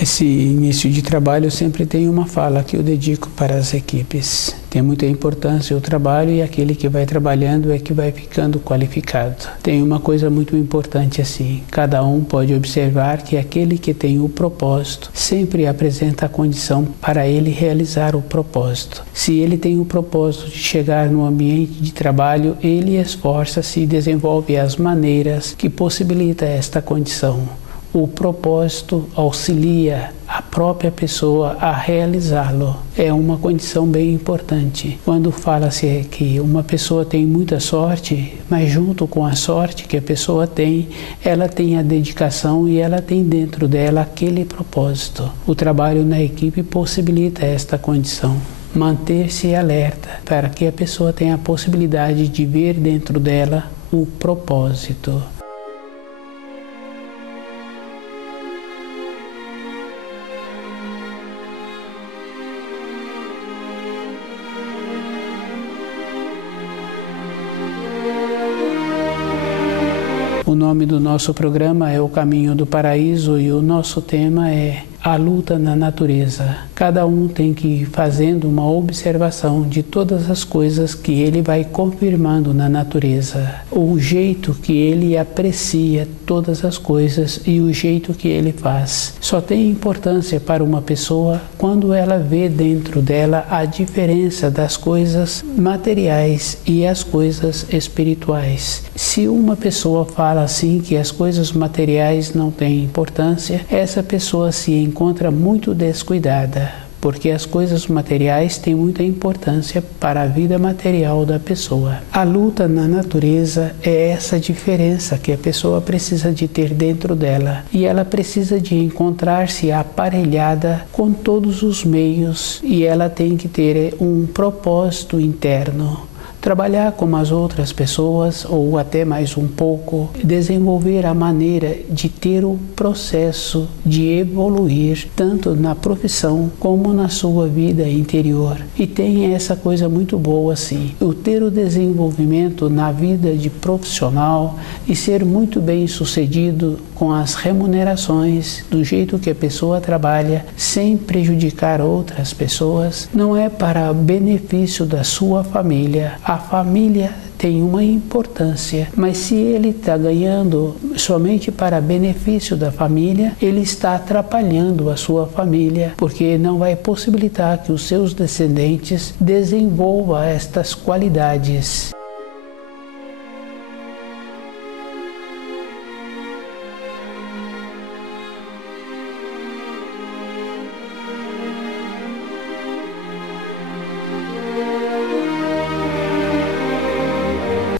Esse início de trabalho sempre tem uma fala que eu dedico para as equipes. Tem muita importância o trabalho e aquele que vai trabalhando é que vai ficando qualificado. Tem uma coisa muito importante assim, cada um pode observar que aquele que tem o propósito sempre apresenta a condição para ele realizar o propósito. Se ele tem o propósito de chegar no ambiente de trabalho, ele esforça-se e desenvolve as maneiras que possibilita esta condição. O propósito auxilia a própria pessoa a realizá-lo. É uma condição bem importante. Quando fala-se que uma pessoa tem muita sorte, mas junto com a sorte que a pessoa tem, ela tem a dedicação e ela tem dentro dela aquele propósito. O trabalho na equipe possibilita esta condição. Manter-se alerta para que a pessoa tenha a possibilidade de ver dentro dela o propósito. O nome do nosso programa é O Caminho do Paraíso e o nosso tema é a luta na natureza. Cada um tem que ir fazendo uma observação de todas as coisas que ele vai confirmando na natureza. O jeito que ele aprecia todas as coisas e o jeito que ele faz. Só tem importância para uma pessoa quando ela vê dentro dela a diferença das coisas materiais e as coisas espirituais. Se uma pessoa fala assim que as coisas materiais não têm importância, essa pessoa se encontra muito descuidada, porque as coisas materiais têm muita importância para a vida material da pessoa. A luta na natureza é essa diferença que a pessoa precisa de ter dentro dela, e ela precisa de encontrar-se aparelhada com todos os meios, e ela tem que ter um propósito interno. Trabalhar como as outras pessoas, ou até mais um pouco, desenvolver a maneira de ter o processo de evoluir, tanto na profissão como na sua vida interior. E tem essa coisa muito boa assim, o ter o desenvolvimento na vida de profissional e ser muito bem sucedido com as remunerações, do jeito que a pessoa trabalha, sem prejudicar outras pessoas, não é para benefício da sua família. A família tem uma importância, mas se ele está ganhando somente para benefício da família, ele está atrapalhando a sua família, porque não vai possibilitar que os seus descendentes desenvolvam estas qualidades.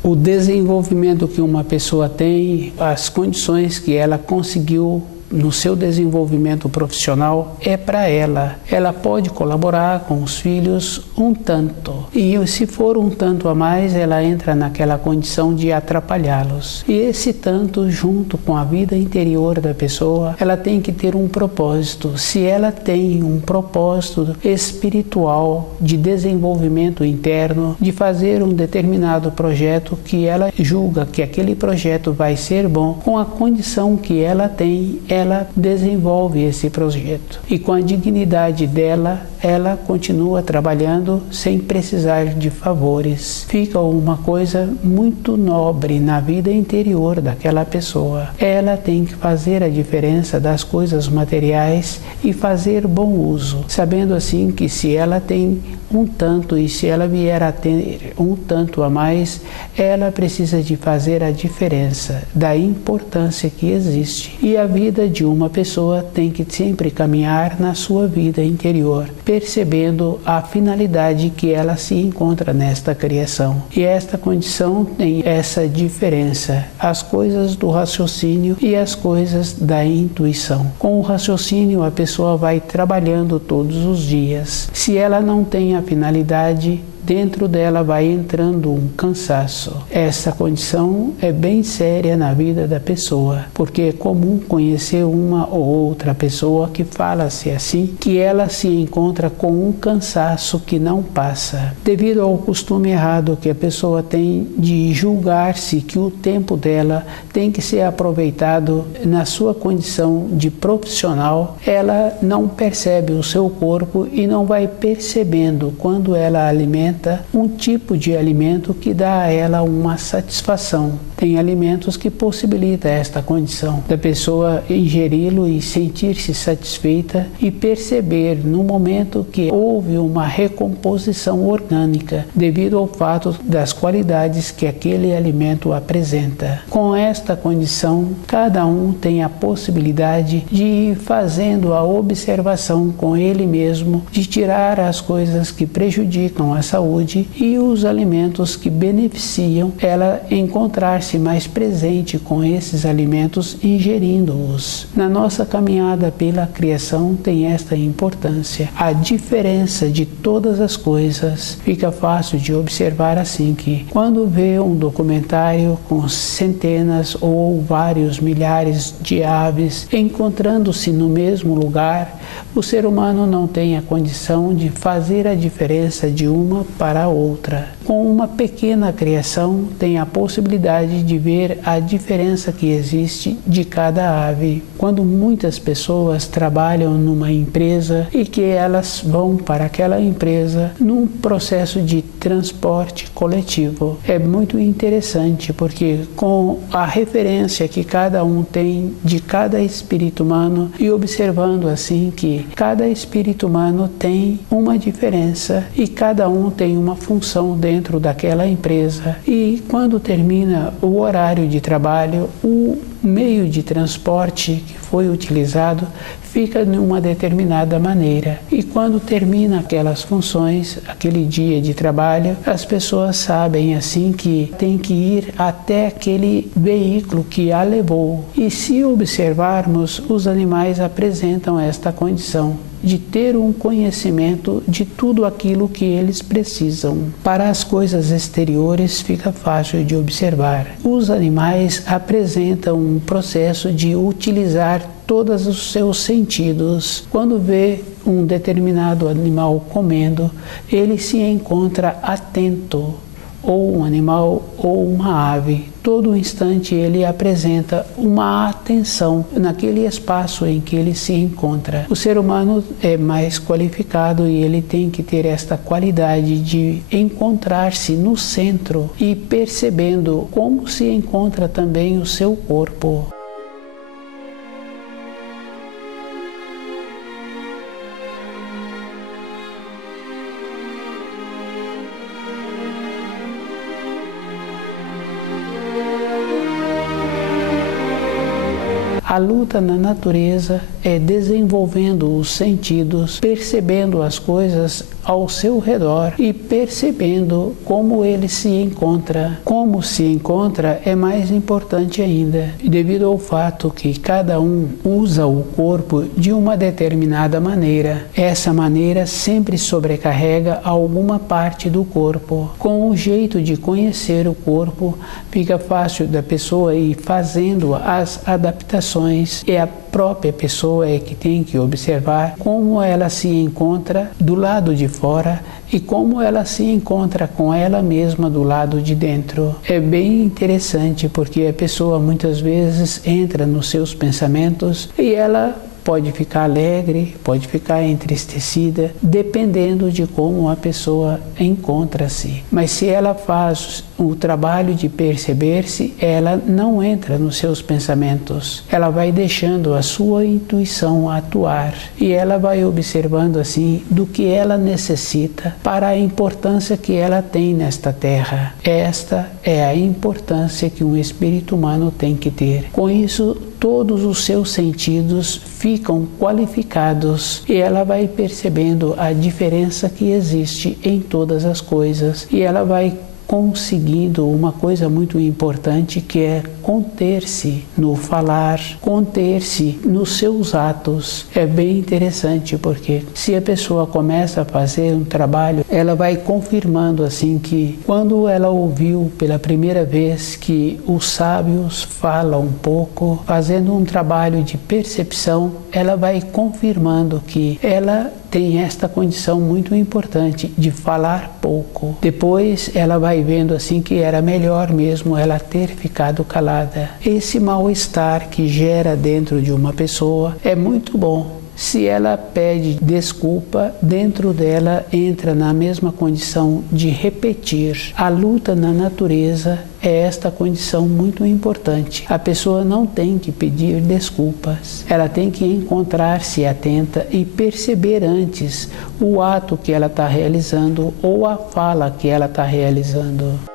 O desenvolvimento que uma pessoa tem, as condições que ela conseguiu no seu desenvolvimento profissional é para ela. Ela pode colaborar com os filhos um tanto. E se for um tanto a mais, ela entra naquela condição de atrapalhá-los. E esse tanto, junto com a vida interior da pessoa, ela tem que ter um propósito. Se ela tem um propósito espiritual de desenvolvimento interno, de fazer um determinado projeto que ela julga que aquele projeto vai ser bom, com a condição que ela tem, ela desenvolve esse projeto. E com a dignidade dela, ela continua trabalhando sem precisar de favores. Fica uma coisa muito nobre na vida interior daquela pessoa. Ela tem que fazer a diferença das coisas materiais e fazer bom uso, sabendo assim que se ela tem um tanto e se ela vier a ter um tanto a mais, ela precisa de fazer a diferença da importância que existe. E a vida de uma pessoa tem que sempre caminhar na sua vida interior, percebendo a finalidade que ela se encontra nesta criação. E esta condição tem essa diferença, as coisas do raciocínio e as coisas da intuição. Com o raciocínio, a pessoa vai trabalhando todos os dias. Se ela não tem a finalidade, dentro dela vai entrando um cansaço. Essa condição é bem séria na vida da pessoa, porque é comum conhecer uma ou outra pessoa que fala-se assim, que ela se encontra com um cansaço que não passa, devido ao costume errado que a pessoa tem de julgar-se que o tempo dela tem que ser aproveitado na sua condição de profissional. Ela não percebe o seu corpo e não vai percebendo quando ela alimenta um tipo de alimento que dá a ela uma satisfação. Tem alimentos que possibilitam esta condição da pessoa ingeri-lo e sentir-se satisfeita e perceber no momento que houve uma recomposição orgânica devido ao fato das qualidades que aquele alimento apresenta. Com esta condição, cada um tem a possibilidade de ir fazendo a observação com ele mesmo, de tirar as coisas que prejudicam a saúde e os alimentos que beneficiam, ela encontrar-se mais presente com esses alimentos, ingerindo-os. Na nossa caminhada pela criação tem esta importância. A diferença de todas as coisas fica fácil de observar assim que quando vê um documentário com centenas ou vários milhares de aves encontrando-se no mesmo lugar, o ser humano não tem a condição de fazer a diferença de uma para a outra. Com uma pequena criação, tem a possibilidade de ver a diferença que existe de cada ave. Quando muitas pessoas trabalham numa empresa e que elas vão para aquela empresa num processo de transporte coletivo, é muito interessante porque com a referência que cada um tem de cada espírito humano e observando assim que cada espírito humano tem uma diferença e cada um tem uma função dentro daquela empresa, e quando termina o horário de trabalho, o meio de transporte que foi utilizado fica de uma determinada maneira, e quando termina aquelas funções, aquele dia de trabalho, as pessoas sabem assim que tem que ir até aquele veículo que a levou. E se observarmos, os animais apresentam esta condição de ter um conhecimento de tudo aquilo que eles precisam. Para as coisas exteriores fica fácil de observar. Os animais apresentam um processo de utilizar todos os seus sentidos. Quando vê um determinado animal comendo, ele se encontra atento, ou um animal ou uma ave. Todo instante ele apresenta uma atenção naquele espaço em que ele se encontra. O ser humano é mais qualificado e ele tem que ter esta qualidade de encontrar-se no centro e percebendo como se encontra também o seu corpo. A luta na natureza é desenvolvendo os sentidos, percebendo as coisas ao seu redor e percebendo como ele se encontra. Como se encontra é mais importante ainda, devido ao fato que cada um usa o corpo de uma determinada maneira. Essa maneira sempre sobrecarrega alguma parte do corpo. Com o jeito de conhecer o corpo, fica fácil da pessoa ir fazendo as adaptações. É a própria pessoa que tem que observar como ela se encontra do lado de fora e como ela se encontra com ela mesma do lado de dentro. É bem interessante porque a pessoa muitas vezes entra nos seus pensamentos e ela pode ficar alegre, pode ficar entristecida, dependendo de como a pessoa encontra-se. Mas se ela faz o trabalho de perceber-se, ela não entra nos seus pensamentos. Ela vai deixando a sua intuição atuar e ela vai observando assim do que ela necessita para a importância que ela tem nesta terra. Esta é a importância que um espírito humano tem que ter. Com isso, todos os seus sentidos ficam qualificados e ela vai percebendo a diferença que existe em todas as coisas e ela vai conseguindo uma coisa muito importante, que é conter-se no falar, conter-se nos seus atos. É bem interessante, porque se a pessoa começa a fazer um trabalho, ela vai confirmando assim que quando ela ouviu pela primeira vez que os sábios falam um pouco, fazendo um trabalho de percepção, ela vai confirmando que ela tem esta condição muito importante de falar pouco. Depois ela vai vendo assim que era melhor mesmo ela ter ficado calada. Esse mal-estar que gera dentro de uma pessoa é muito bom. Se ela pede desculpa, dentro dela entra na mesma condição de repetir. A luta na natureza é esta condição muito importante. A pessoa não tem que pedir desculpas. Ela tem que encontrar-se atenta e perceber antes o ato que ela está realizando ou a fala que ela está realizando.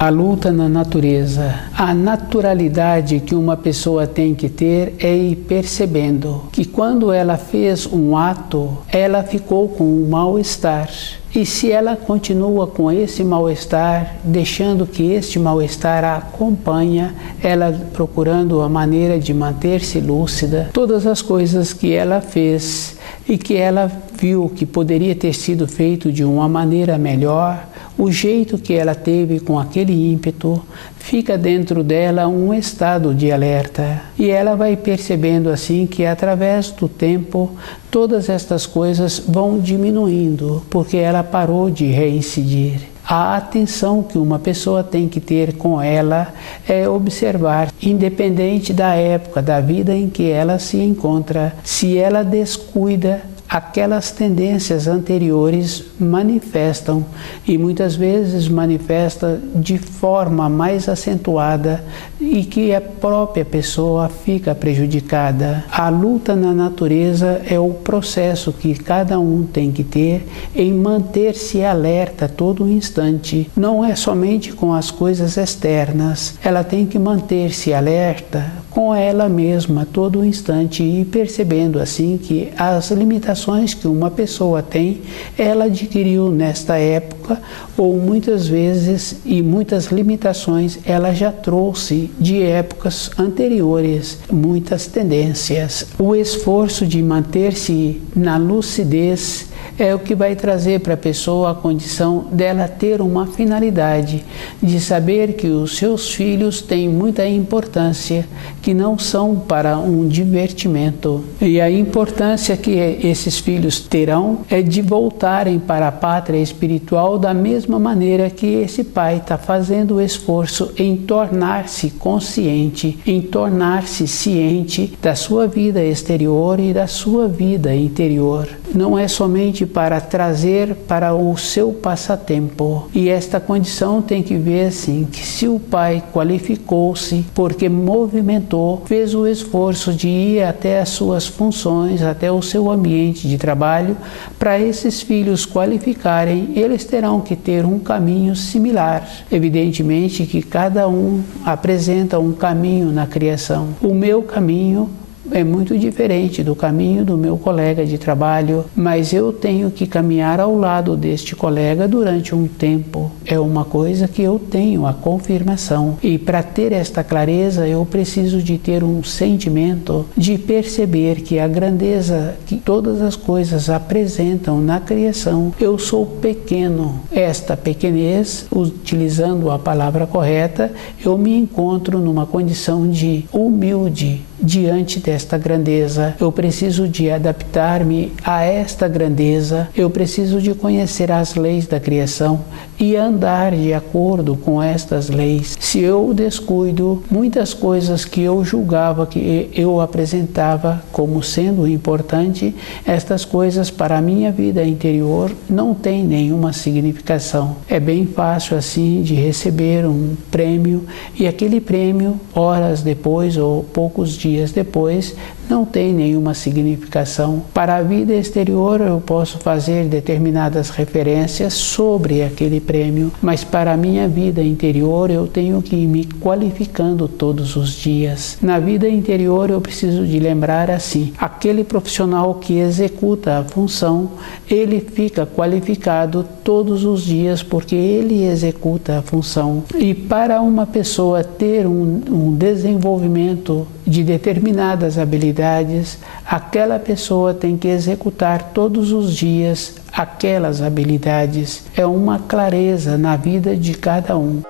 A luta na natureza. A naturalidade que uma pessoa tem que ter é ir percebendo que quando ela fez um ato, ela ficou com um mal-estar. E se ela continua com esse mal-estar, deixando que este mal-estar a acompanha, ela procurando a maneira de manter-se lúcida, todas as coisas que ela fez e que ela viu que poderia ter sido feito de uma maneira melhor, o jeito que ela teve com aquele ímpeto, fica dentro dela um estado de alerta. E ela vai percebendo assim que através do tempo todas estas coisas vão diminuindo, porque ela parou de reincidir. A atenção que uma pessoa tem que ter com ela é observar, independente da época da vida em que ela se encontra, se ela descuida, aquelas tendências anteriores manifestam e muitas vezes manifesta de forma mais acentuada e que a própria pessoa fica prejudicada. A luta na natureza é o processo que cada um tem que ter em manter-se alerta a todo instante. Não é somente com as coisas externas, ela tem que manter-se alerta com ela mesma a todo instante e percebendo assim que as limitações que uma pessoa tem, ela adquiriu nesta época ou muitas vezes e muitas limitações ela já trouxe de épocas anteriores, muitas tendências. O esforço de manter-se na lucidez é o que vai trazer para a pessoa a condição dela ter uma finalidade, de saber que os seus filhos têm muita importância, que não são para um divertimento. E a importância que esses filhos terão é de voltarem para a pátria espiritual da mesma maneira que esse pai está fazendo o esforço em tornar-se consciente, em tornar-se ciente da sua vida exterior e da sua vida interior. Não é somente para trazer para o seu passatempo. E esta condição tem que ver assim, que se o pai qualificou-se porque movimentou, fez o esforço de ir até as suas funções, até o seu ambiente de trabalho, para esses filhos qualificarem, eles terão que ter um caminho similar. Evidentemente que cada um apresenta um caminho na criação. O meu caminho é muito diferente do caminho do meu colega de trabalho, mas eu tenho que caminhar ao lado deste colega durante um tempo. É uma coisa que eu tenho a confirmação. E para ter esta clareza, eu preciso de ter um sentimento de perceber que a grandeza que todas as coisas apresentam na criação, eu sou pequeno. Esta pequenez, utilizando a palavra correta, eu me encontro numa condição de humilde diante desta grandeza. Eu preciso de adaptar-me a esta grandeza, eu preciso de conhecer as leis da criação e andar de acordo com estas leis. Se eu descuido, muitas coisas que eu julgava que eu apresentava como sendo importante, estas coisas para a minha vida interior não têm nenhuma significação. É bem fácil assim de receber um prêmio e aquele prêmio, horas depois ou poucos dias depois, não tem nenhuma significação. Para a vida exterior eu posso fazer determinadas referências sobre aquele prêmio, mas para a minha vida interior eu tenho que ir me qualificando todos os dias. Na vida interior eu preciso de lembrar assim, aquele profissional que executa a função, ele fica qualificado todos os dias porque ele executa a função. E para uma pessoa ter um desenvolvimento de determinadas habilidades, aquela pessoa tem que executar todos os dias aquelas habilidades. É uma clareza na vida de cada um.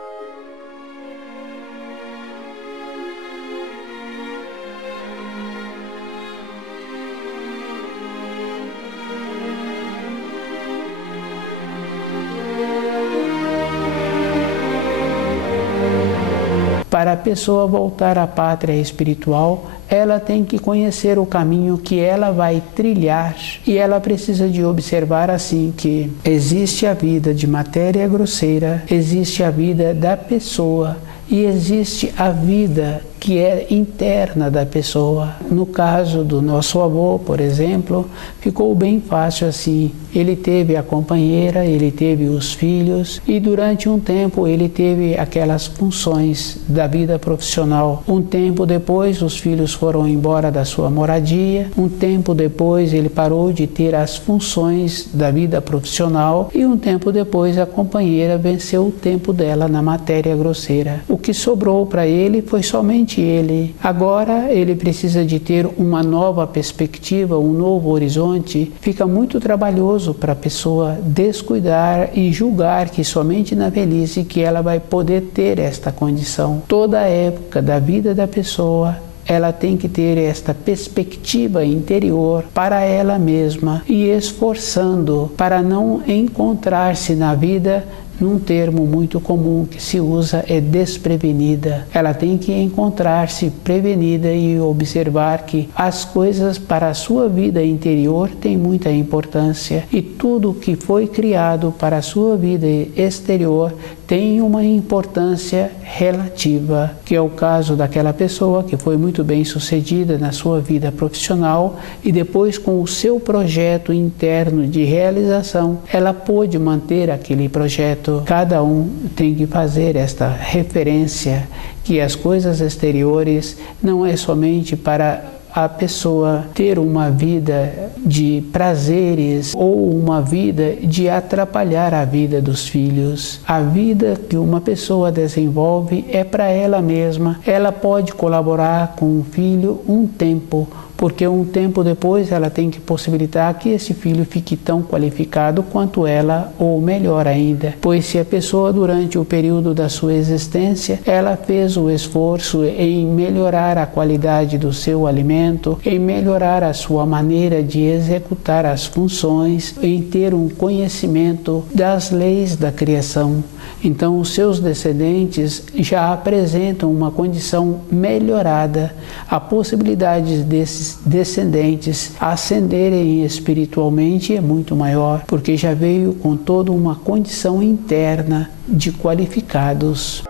Para a pessoa voltar à pátria espiritual, ela tem que conhecer o caminho que ela vai trilhar e ela precisa de observar assim que existe a vida de matéria grosseira, existe a vida da pessoa e existe a vida que é interna da pessoa. No caso do nosso avô, por exemplo, ficou bem fácil assim. Ele teve a companheira, ele teve os filhos e durante um tempo ele teve aquelas funções da vida profissional. Um tempo depois os filhos foram embora da sua moradia, um tempo depois ele parou de ter as funções da vida profissional e um tempo depois a companheira venceu o tempo dela na matéria grosseira. O que sobrou para ele foi somente ele. Agora ele precisa de ter uma nova perspectiva, um novo horizonte. Fica muito trabalhoso para a pessoa descuidar e julgar que somente na velhice que ela vai poder ter esta condição. Toda a época da vida da pessoa ela tem que ter esta perspectiva interior para ela mesma e esforçando para não encontrar-se na vida num termo muito comum que se usa é desprevenida. Ela tem que encontrar-se prevenida e observar que as coisas para a sua vida interior têm muita importância e tudo que foi criado para a sua vida exterior tem uma importância relativa, que é o caso daquela pessoa que foi muito bem sucedida na sua vida profissional e depois com o seu projeto interno de realização, ela pôde manter aquele projeto. Cada um tem que fazer esta referência que as coisas exteriores não é somente para a pessoa ter uma vida de prazeres ou uma vida de atrapalhar a vida dos filhos. A vida que uma pessoa desenvolve é para ela mesma. Ela pode colaborar com o filho um tempo, porque um tempo depois ela tem que possibilitar que esse filho fique tão qualificado quanto ela, ou melhor ainda. Pois se a pessoa durante o período da sua existência, ela fez o esforço em melhorar a qualidade do seu alimento, em melhorar a sua maneira de executar as funções, em ter um conhecimento das leis da criação, então os seus descendentes já apresentam uma condição melhorada. A possibilidade desses descendentes ascenderem espiritualmente é muito maior, porque já veio com toda uma condição interna de qualificados.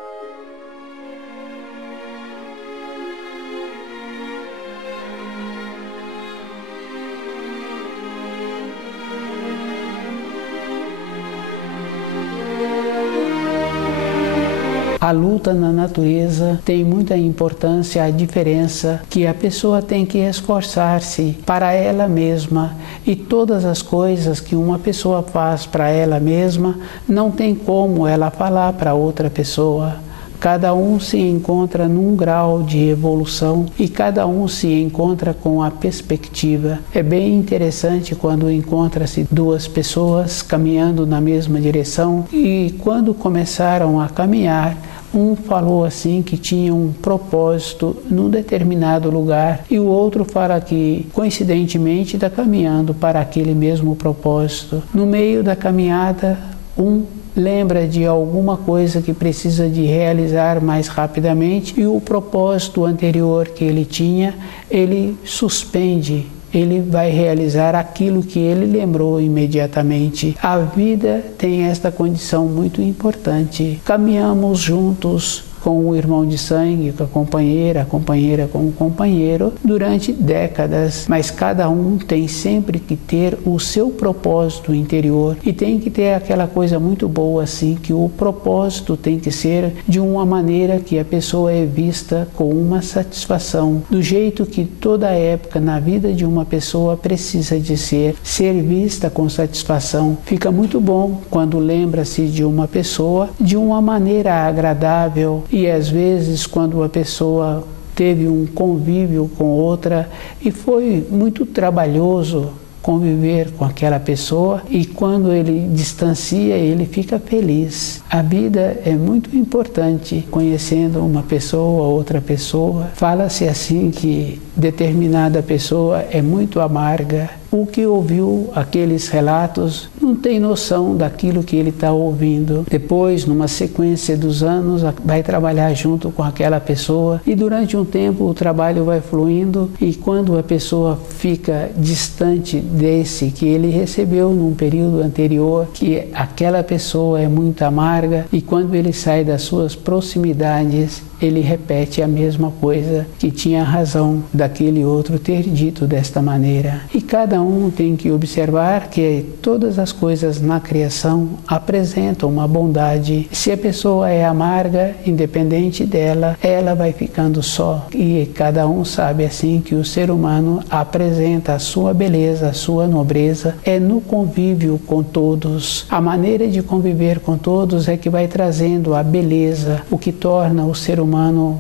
A luta na natureza tem muita importância, a diferença que a pessoa tem que esforçar-se para ela mesma, e todas as coisas que uma pessoa faz para ela mesma não tem como ela falar para outra pessoa. Cada um se encontra num grau de evolução e cada um se encontra com a perspectiva. É bem interessante quando encontra-se duas pessoas caminhando na mesma direção e quando começaram a caminhar, um falou assim que tinha um propósito num determinado lugar e o outro fala que coincidentemente está caminhando para aquele mesmo propósito. No meio da caminhada, um lembra de alguma coisa que precisa de realizar mais rapidamente e o propósito anterior que ele tinha, ele suspende. Ele vai realizar aquilo que ele lembrou imediatamente. A vida tem esta condição muito importante. Caminhamos juntos com o irmão de sangue, com a companheira com o companheiro, durante décadas, mas cada um tem sempre que ter o seu propósito interior e tem que ter aquela coisa muito boa assim, que o propósito tem que ser de uma maneira que a pessoa é vista com uma satisfação, do jeito que toda época na vida de uma pessoa precisa de ser vista com satisfação. Fica muito bom quando lembra-se de uma pessoa de uma maneira agradável e às vezes quando a pessoa teve um convívio com outra e foi muito trabalhoso conviver com aquela pessoa e quando ele distancia, ele fica feliz. A vida é muito importante, conhecendo uma pessoa, outra pessoa. Fala-se assim que determinada pessoa é muito amarga. O que ouviu aqueles relatos não tem noção daquilo que ele está ouvindo. Depois, numa sequência dos anos, vai trabalhar junto com aquela pessoa e durante um tempo o trabalho vai fluindo e quando a pessoa fica distante desse que ele recebeu num período anterior, que aquela pessoa é muito amarga e quando ele sai das suas proximidades, ele repete a mesma coisa que tinha razão daquele outro ter dito desta maneira. E cada um tem que observar que todas as coisas na criação apresentam uma bondade. Se a pessoa é amarga, independente dela, ela vai ficando só. E cada um sabe assim que o ser humano apresenta a sua beleza, a sua nobreza, é no convívio com todos. A maneira de conviver com todos é que vai trazendo a beleza, o que torna o ser humano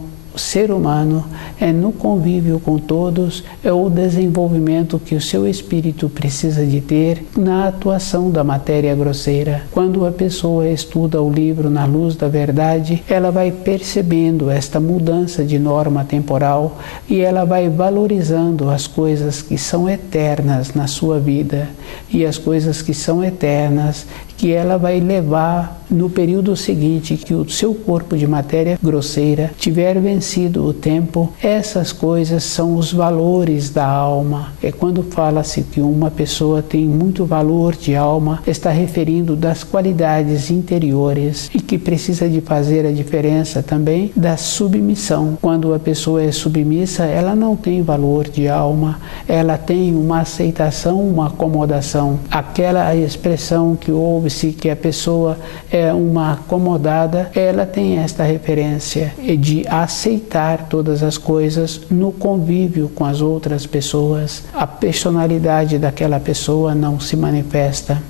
é no convívio com todos, é o desenvolvimento que o seu espírito precisa de ter na atuação da matéria grosseira. Quando a pessoa estuda o livro Na Luz da Verdade, ela vai percebendo esta mudança de norma temporal e ela vai valorizando as coisas que são eternas na sua vida e as coisas que são eternas que ela vai levar no período seguinte que o seu corpo de matéria grosseira tiver vencido o tempo. Essas coisas são os valores da alma. É quando fala-se que uma pessoa tem muito valor de alma, está referindo das qualidades interiores e que precisa de fazer a diferença também da submissão. Quando a pessoa é submissa, ela não tem valor de alma, ela tem uma aceitação, uma acomodação. Aquela expressão que ouve que a pessoa é uma acomodada, ela tem esta referência de aceitar todas as coisas no convívio com as outras pessoas. A personalidade daquela pessoa não se manifesta.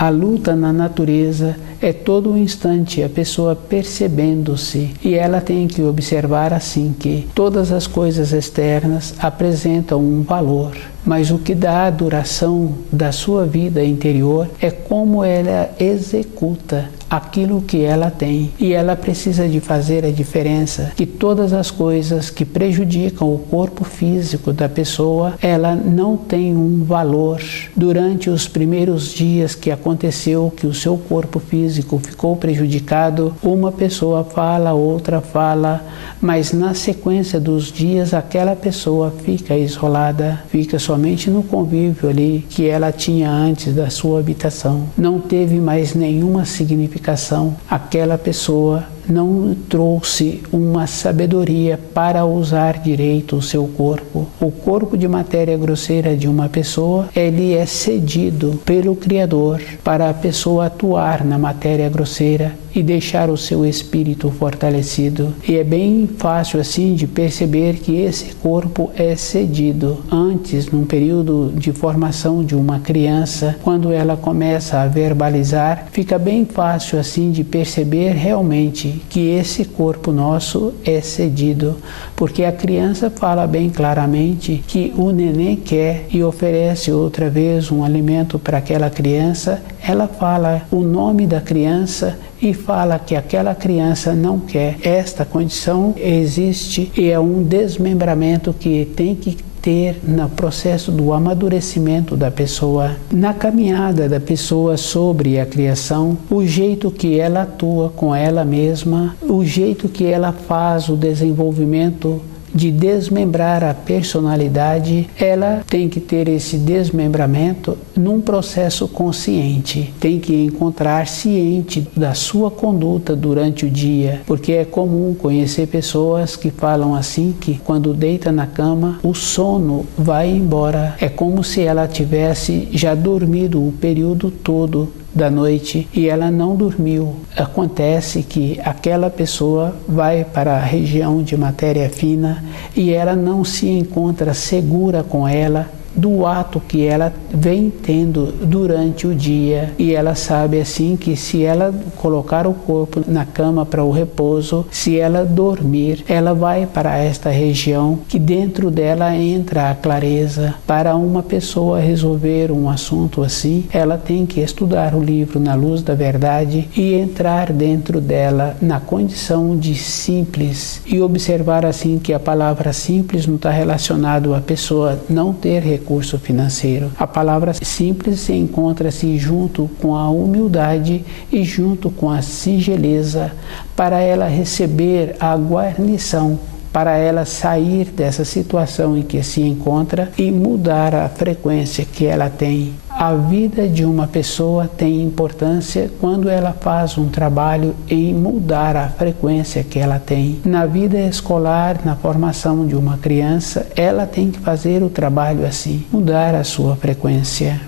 A luta na natureza é todo um instante a pessoa percebendo-se e ela tem que observar assim que todas as coisas externas apresentam um valor, mas o que dá a duração da sua vida interior é como ela executa aquilo que ela tem e ela precisa de fazer a diferença que todas as coisas que prejudicam o corpo físico da pessoa, ela não tem um valor. Durante os primeiros dias que aconteceu que o seu corpo físico ficou prejudicado, uma pessoa fala, outra fala, mas na sequência dos dias aquela pessoa fica isolada, fica somente no convívio ali que ela tinha antes da sua habitação. Não teve mais nenhuma significação. Aquela pessoa não trouxe uma sabedoria para usar direito o seu corpo. O corpo de matéria grosseira de uma pessoa, ele é cedido pelo Criador para a pessoa atuar na matéria grosseira e deixar o seu espírito fortalecido. E é bem fácil assim de perceber que esse corpo é cedido. Antes, num período de formação de uma criança, quando ela começa a verbalizar, fica bem fácil assim de perceber realmente que esse corpo nosso é cedido, porque a criança fala bem claramente que o neném quer e oferece outra vez um alimento para aquela criança, ela fala o nome da criança e fala que aquela criança não quer. Esta condição existe e é um desmembramento que tem que ter no processo do amadurecimento da pessoa, na caminhada da pessoa sobre a criação, o jeito que ela atua com ela mesma, o jeito que ela faz o desenvolvimento de desmembrar a personalidade. Ela tem que ter esse desmembramento num processo consciente, tem que encontrar ciente da sua conduta durante o dia, porque é comum conhecer pessoas que falam assim, que quando deita na cama, o sono vai embora, é como se ela tivesse já dormido o período todo da noite e ela não dormiu. Acontece que aquela pessoa vai para a região de matéria fina e ela não se encontra segura com ela do ato que ela vem tendo durante o dia, e ela sabe assim que se ela colocar o corpo na cama para o repouso, se ela dormir, ela vai para esta região que dentro dela entra a clareza. Para uma pessoa resolver um assunto assim, ela tem que estudar o livro Na Luz da Verdade e entrar dentro dela na condição de simples e observar assim que a palavra simples não está relacionado à pessoa não ter recurso financeiro. A palavra simples se encontra-se junto com a humildade e junto com a singeleza para ela receber a guarnição, para ela sair dessa situação em que se encontra e mudar a frequência que ela tem. A vida de uma pessoa tem importância quando ela faz um trabalho em mudar a frequência que ela tem. Na vida escolar, na formação de uma criança, ela tem que fazer o trabalho assim, mudar a sua frequência.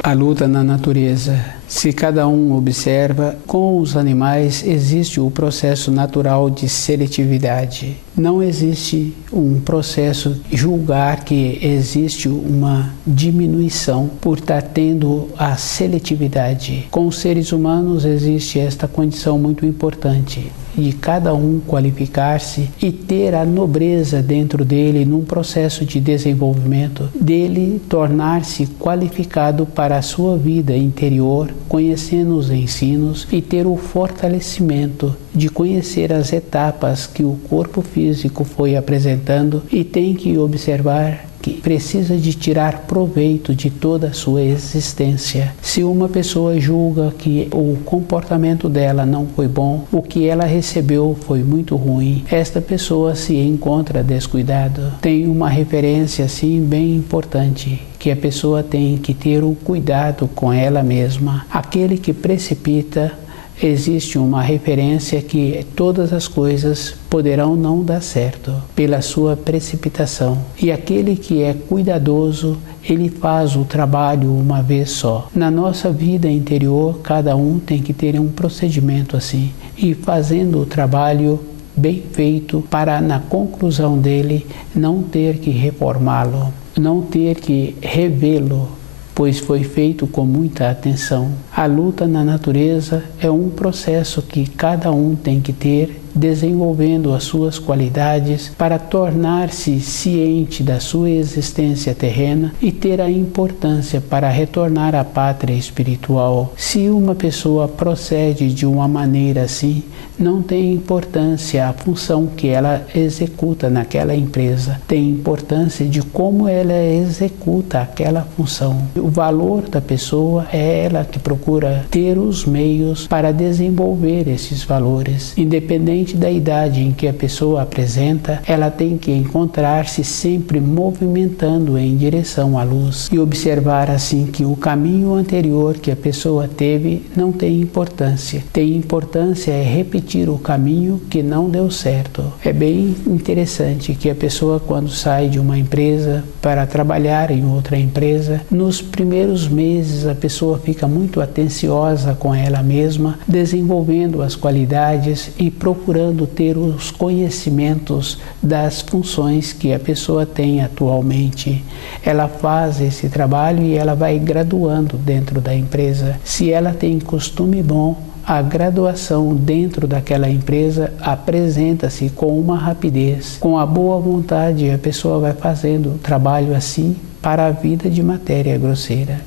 A luta na natureza. Se cada um observa, com os animais existe o processo natural de seletividade. Não existe um processo julgar que existe uma diminuição por estar tendo a seletividade. Com os seres humanos existe esta condição muito importante de cada um qualificar-se e ter a nobreza dentro dele num processo de desenvolvimento, dele tornar-se qualificado para a sua vida interior, conhecendo os ensinos e ter o fortalecimento de conhecer as etapas que o corpo físico foi apresentando, e tem que observar que precisa de tirar proveito de toda a sua existência. Se uma pessoa julga que o comportamento dela não foi bom, o que ela recebeu foi muito ruim, esta pessoa se encontra descuidada. Tem uma referência assim bem importante, que a pessoa tem que ter o cuidado com ela mesma. Aquele que precipita, existe uma referência que todas as coisas poderão não dar certo pela sua precipitação. E aquele que é cuidadoso, ele faz o trabalho uma vez só. Na nossa vida interior, cada um tem que ter um procedimento assim, e fazendo o trabalho bem feito para, na conclusão dele, não ter que reformá-lo, não ter que revê-lo, pois foi feito com muita atenção. A luta na natureza é um processo que cada um tem que ter, desenvolvendo as suas qualidades para tornar-se ciente da sua existência terrena e ter a importância para retornar à pátria espiritual. Se uma pessoa procede de uma maneira assim, não tem importância a função que ela executa naquela empresa, tem importância de como ela executa aquela função. O valor da pessoa é ela que procura ter os meios para desenvolver esses valores. Independente da idade em que a pessoa apresenta, ela tem que encontrar-se sempre movimentando em direção à luz e observar assim que o caminho anterior que a pessoa teve não tem importância. Tem importância é repetir o caminho que não deu certo. É bem interessante que a pessoa, quando sai de uma empresa para trabalhar em outra empresa, nos primeiros meses a pessoa fica muito atenciosa com ela mesma, desenvolvendo as qualidades e procurando ter os conhecimentos das funções que a pessoa tem atualmente. Ela faz esse trabalho e ela vai graduando dentro da empresa. Se ela tem costume bom, a graduação dentro daquela empresa apresenta-se com uma rapidez, com a boa vontade, a pessoa vai fazendo o trabalho assim para a vida de matéria grosseira.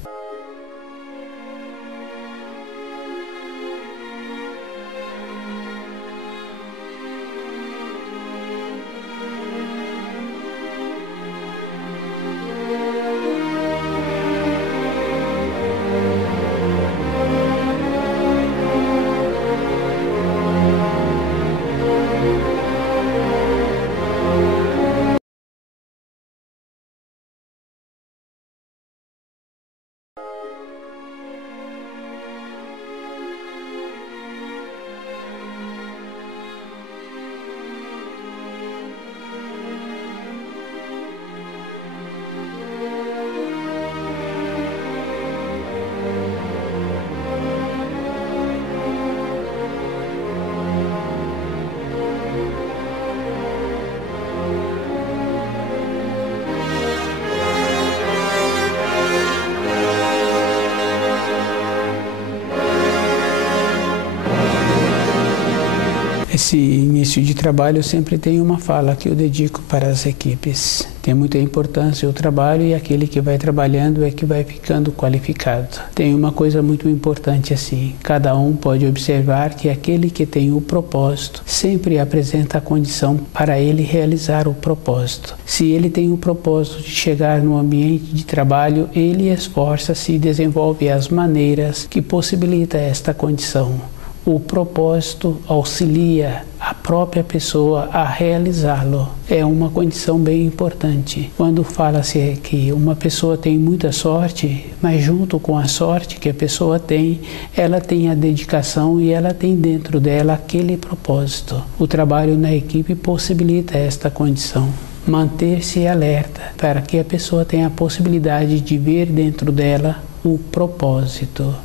Esse início de trabalho eu sempre tenho uma fala que eu dedico para as equipes. Tem muita importância o trabalho e aquele que vai trabalhando é que vai ficando qualificado. Tem uma coisa muito importante assim, cada um pode observar que aquele que tem o propósito sempre apresenta a condição para ele realizar o propósito. Se ele tem o propósito de chegar no ambiente de trabalho, ele esforça-se e desenvolve as maneiras que possibilita esta condição. O propósito auxilia a própria pessoa a realizá-lo. É uma condição bem importante. Quando fala-se que uma pessoa tem muita sorte, mas junto com a sorte que a pessoa tem, ela tem a dedicação e ela tem dentro dela aquele propósito. O trabalho na equipe possibilita esta condição. Manter-se alerta para que a pessoa tenha a possibilidade de ver dentro dela o propósito.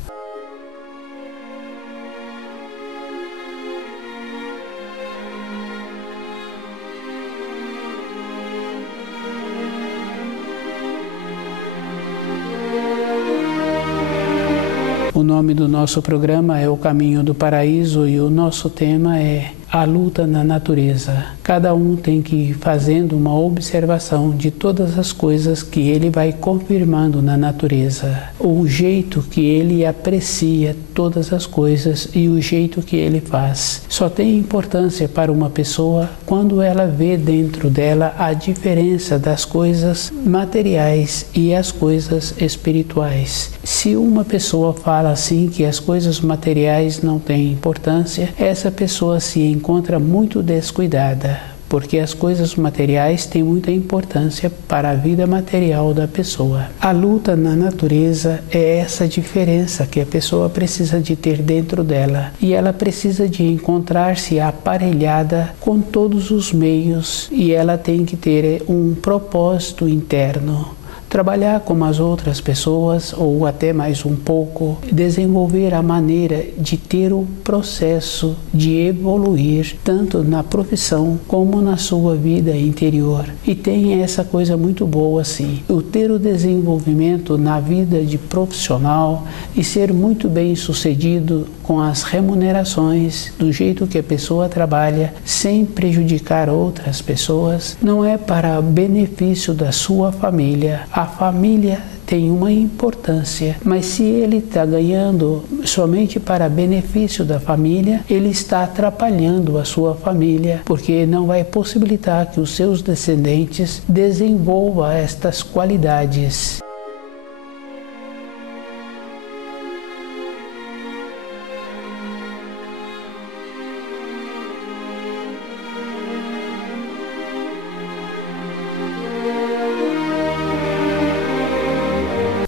O nome do nosso programa é O Caminho do Paraíso e o nosso tema é a luta na natureza. Cada um tem que ir fazendo uma observação de todas as coisas que ele vai confirmando na natureza. O jeito que ele aprecia todas as coisas e o jeito que ele faz. Só tem importância para uma pessoa quando ela vê dentro dela a diferença das coisas materiais e as coisas espirituais. Se uma pessoa fala assim que as coisas materiais não têm importância, essa pessoa se encontra muito descuidada, porque as coisas materiais têm muita importância para a vida material da pessoa. A luta na natureza é essa diferença que a pessoa precisa de ter dentro dela, e ela precisa de encontrar-se aparelhada com todos os meios, e ela tem que ter um propósito interno. Trabalhar como as outras pessoas, ou até mais um pouco, desenvolver a maneira de ter o processo de evoluir, tanto na profissão como na sua vida interior. E tem essa coisa muito boa assim, o ter o desenvolvimento na vida de profissional e ser muito bem sucedido com as remunerações, do jeito que a pessoa trabalha, sem prejudicar outras pessoas, não é para benefício da sua família. A família tem uma importância, mas se ele está ganhando somente para benefício da família, ele está atrapalhando a sua família, porque não vai possibilitar que os seus descendentes desenvolvam estas qualidades.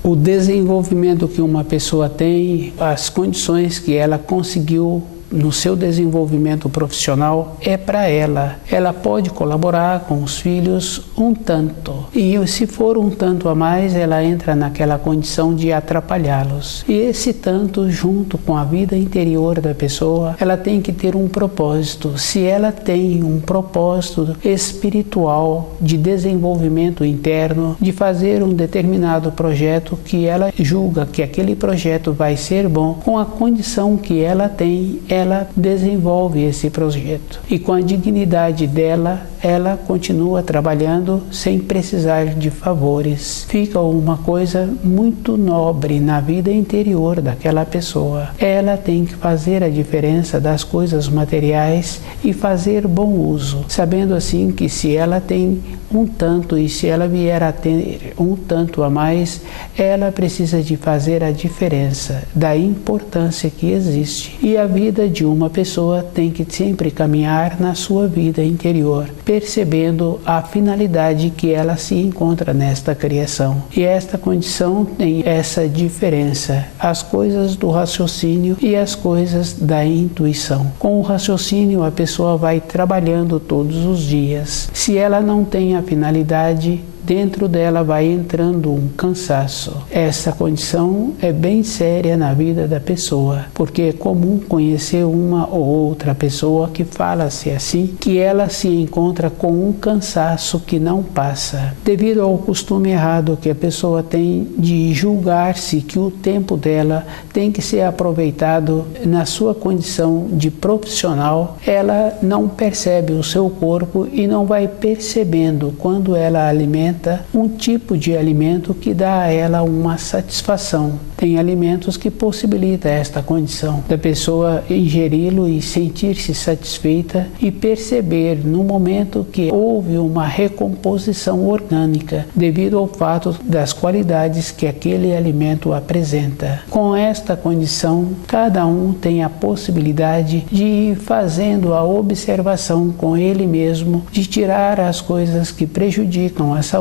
O desenvolvimento que uma pessoa tem, as condições que ela conseguiu no seu desenvolvimento profissional é para ela. Ela pode colaborar com os filhos um tanto. E se for um tanto a mais, ela entra naquela condição de atrapalhá-los. E esse tanto, junto com a vida interior da pessoa, ela tem que ter um propósito. Se ela tem um propósito espiritual de desenvolvimento interno, de fazer um determinado projeto que ela julga que aquele projeto vai ser bom, com a condição que ela tem, ela desenvolve esse projeto. E com a dignidade dela, ela continua trabalhando sem precisar de favores. Fica uma coisa muito nobre na vida interior daquela pessoa. Ela tem que fazer a diferença das coisas materiais e fazer bom uso, sabendo assim que se ela tem um tanto e se ela vier a ter um tanto a mais, ela precisa de fazer a diferença da importância que existe. E a vida de uma pessoa tem que sempre caminhar na sua vida interior, percebendo a finalidade que ela se encontra nesta criação. E esta condição tem essa diferença, as coisas do raciocínio e as coisas da intuição. Com o raciocínio, a pessoa vai trabalhando todos os dias. Se ela não tem a finalidade, dentro dela vai entrando um cansaço. Essa condição é bem séria na vida da pessoa, porque é comum conhecer uma ou outra pessoa que fala-se assim, que ela se encontra com um cansaço que não passa, devido ao costume errado que a pessoa tem de julgar-se que o tempo dela tem que ser aproveitado na sua condição de profissional. Ela não percebe o seu corpo e não vai percebendo quando ela alimenta um tipo de alimento que dá a ela uma satisfação. Tem alimentos que possibilitam esta condição da pessoa ingeri-lo e sentir-se satisfeita e perceber no momento que houve uma recomposição orgânica devido ao fato das qualidades que aquele alimento apresenta. Com esta condição, cada um tem a possibilidade de ir fazendo a observação com ele mesmo, de tirar as coisas que prejudicam a saúde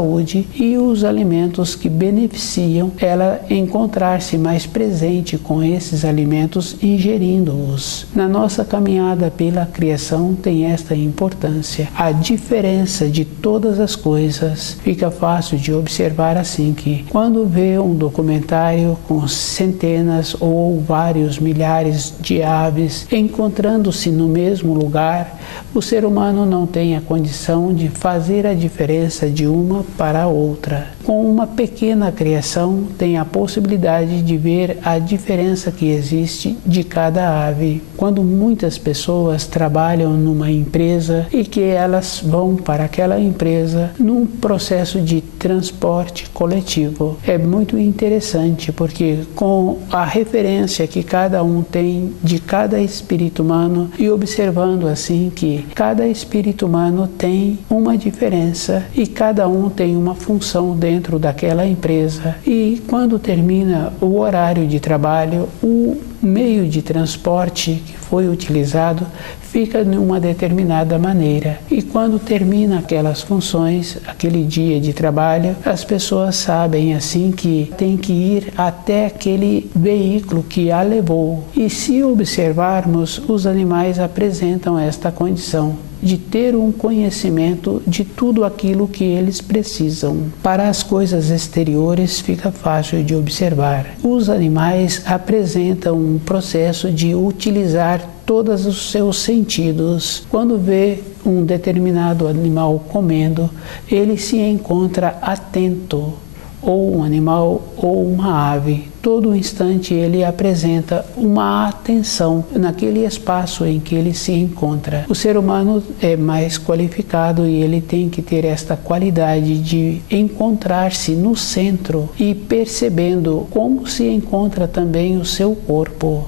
e os alimentos que beneficiam, ela encontrar-se mais presente com esses alimentos, ingerindo-os. Na nossa caminhada pela criação tem esta importância. A diferença de todas as coisas fica fácil de observar assim que quando vê um documentário com centenas ou vários milhares de aves encontrando-se no mesmo lugar, o ser humano não tem a condição de fazer a diferença de uma para a outra. Com uma pequena criação, tem a possibilidade de ver a diferença que existe de cada ave. Quando muitas pessoas trabalham numa empresa e que elas vão para aquela empresa num processo de transporte coletivo, é muito interessante porque com a referência que cada um tem de cada espírito humano e observando assim que cada espírito humano tem uma diferença e cada um tem uma função dentro daquela empresa, e quando termina o horário de trabalho, o meio de transporte que foi utilizado fica de uma determinada maneira, e quando termina aquelas funções, aquele dia de trabalho, as pessoas sabem assim que tem que ir até aquele veículo que a levou. E se observarmos, os animais apresentam esta condição de ter um conhecimento de tudo aquilo que eles precisam. Para as coisas exteriores fica fácil de observar. Os animais apresentam um processo de utilizar todos os seus sentidos. Quando vê um determinado animal comendo, ele se encontra atento, ou um animal ou uma ave. Todo instante ele apresenta uma atenção naquele espaço em que ele se encontra. O ser humano é mais qualificado e ele tem que ter esta qualidade de encontrar-se no centro e percebendo como se encontra também o seu corpo.